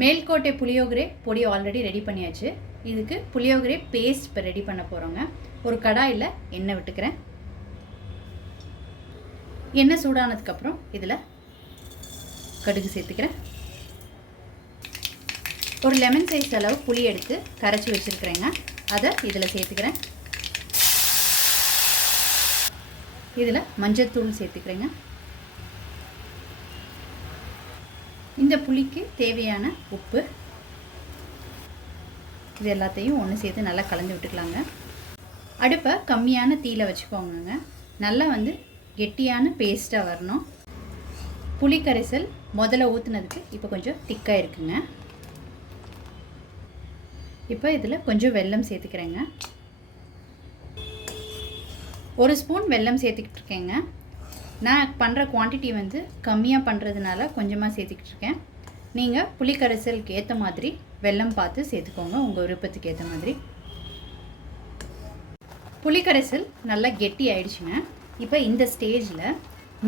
மேல்கோட்டை புளியோகரை பொடி already ready பண்ணியாச்சு. இதுக்கு புளியோகரை பேஸ்ட் இப்போ ரெடி பண்ண போகிறோங்க. ஒரு கடாயில் எண்ணெய் விட்டுக்கிறேன். எண்ணெய் சூடானதுக்கப்புறம் இதில் கடுகு சேர்த்துக்கிறேன். ஒரு லெமன் சைஸ் அளவு புளி எடுத்து கரைச்சி வச்சுருக்கிறேங்க, அதை இதில் சேர்த்துக்கிறேன். இதில் மஞ்சள் தூள் சேர்த்துக்கிறேங்க. இந்த புளிக்கு தேவையான உப்பு, இது எல்லாத்தையும் ஒன்று சேர்த்து நல்லா கலந்து விட்டுக்கலாங்க. அடுப்பை கம்மியான தீயில் வச்சுக்கோங்க. நல்லா கெட்டியான பேஸ்ட்டாக வரணும். புளி கரைசல் முதல்ல ஊற்றுனதுக்கு இப்போ கொஞ்சம் திக்காக இருக்குங்க. இப்போ இதில் கொஞ்சம் வெல்லம் சேர்த்துக்கிறேங்க. 1 ஸ்பூன் வெல்லம் சேர்த்துக்கிட்டு இருக்கேங்க. நான் பண்ணுற குவான்டிட்டி கம்மியாக பண்ணுறதுனால கொஞ்சமாக சேர்த்துக்கிட்டு இருக்கேன். நீங்கள் புளி கரைசலுக்கு ஏற்ற மாதிரி வெல்லம் பார்த்து சேர்த்துக்கோங்க, உங்கள் விருப்பத்துக்கு ஏற்ற மாதிரி. புளி கரைசல் நல்லா கெட்டி ஆயிடுச்சுங்க. இப்போ இந்த ஸ்டேஜில்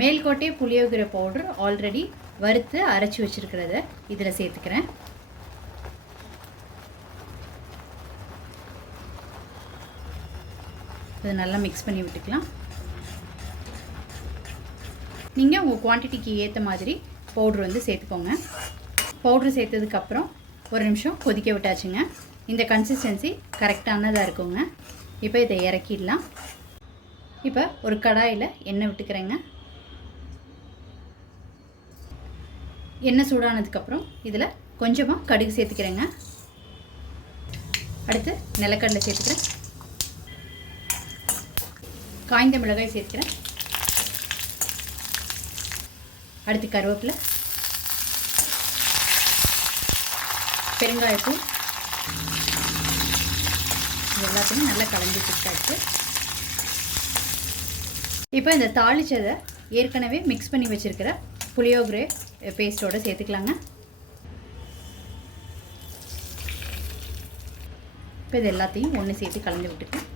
மேல்கோட்டை புளியோகரை பவுடர் ஆல்ரெடி வறுத்து அரைச்சி வச்சுருக்கிறத இதில் சேர்த்துக்கிறேன். இதை நல்லா மிக்ஸ் பண்ணி விட்டுக்கலாம். நீங்கள் உங்கள் குவான்டிட்டிக்கு ஏற்ற மாதிரி பவுட்ரு சேர்த்துக்கோங்க. பவுட்ரு சேர்த்ததுக்கப்புறம் ஒரு நிமிஷம் கொதிக்க விட்டாச்சுங்க. இந்த கன்சிஸ்டன்சி கரெக்டானதாக இருக்குங்க. இப்போ இதை இறக்கிடலாம். இப்போ ஒரு கடாயில் எண்ணெய் விட்டுக்கிறேங்க. எண்ணெய் சூடானதுக்கப்புறம் இதில் கொஞ்சமாக கடுகு சேர்த்துக்கிறேங்க. அடுத்து நிலக்கடலை சேர்த்துக்கிறேன். காய்ந்த மிளகாய் சேர்த்துக்கிறேன். அடுத்து கருவேப்பிலை, பெருங்காயத்தூள், இது எல்லாத்தையும் நல்லா கலந்து வச்சுட்டாச்சு. இப்போ இந்த தாளிச்சதை ஏற்கனவே மிக்ஸ் பண்ணி வச்சுருக்கிற புளியோகரை பேஸ்ட்டோடு சேர்த்துக்கலாங்க. இப்போ இது எல்லாத்தையும் ஒன்று சேர்த்து கலந்து விட்டுக்கலாம்.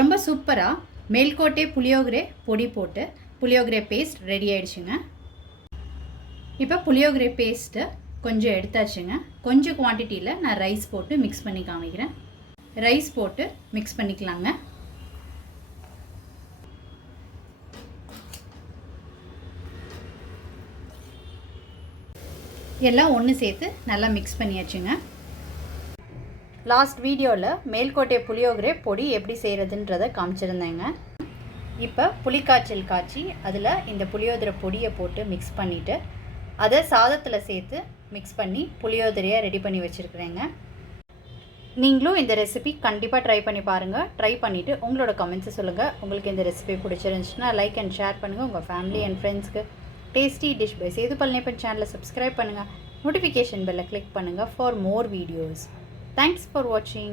ரொம்ப சூப்பராக மேல்கோட்டை புளியோகரை பொடி போட்டு புளியோகரை பேஸ்ட் ரெடி ஆகிடுச்சுங்க. இப்போ புளியோகரை பேஸ்ட்டை கொஞ்சம் எடுத்தாச்சுங்க. கொஞ்சம் குவான்டிட்டியில் நான் ரைஸ் போட்டு மிக்ஸ் பண்ணி காமிக்கிறேன். ரைஸ் போட்டு மிக்ஸ் பண்ணிக்கலாங்க. எல்லாம் ஒன்று சேர்த்து நல்லா மிக்ஸ் பண்ணியாச்சுங்க. லாஸ்ட் வீடியோவில் மேல்கோட்டை புளியோகரை பொடி எப்படி செய்கிறதுன்றதை காமிச்சிருந்தேங்க. இப்போ புளிக்காய்ச்சல் காய்ச்சி அதில் இந்த புளியோதரை பொடியை போட்டு மிக்ஸ் பண்ணிவிட்டு அதை சாதத்தில் சேர்த்து மிக்ஸ் பண்ணி புளியோதரையை ரெடி பண்ணி வச்சுருக்குறேங்க. நீங்களும் இந்த ரெசிபி கண்டிப்பாக ட்ரை பண்ணி பாருங்கள். ட்ரை பண்ணிவிட்டு உங்களோட கமெண்ட்ஸை சொல்லுங்கள். உங்களுக்கு இந்த ரெசிபி பிடிச்சிருந்துச்சுன்னா லைக் அண்ட் ஷேர் பண்ணுங்கள். உங்கள் ஃபேமிலி அண்ட் ஃப்ரெண்ட்ஸ்க்கு. Tasty dish by Sethu Palaniappan சேனலை சப்ஸ்கிரைப் பண்ணுங்கள். நோட்டிஃபிகேஷன் பெல்லை கிளிக் பண்ணுங்கள் for more videos. Thanks for watching.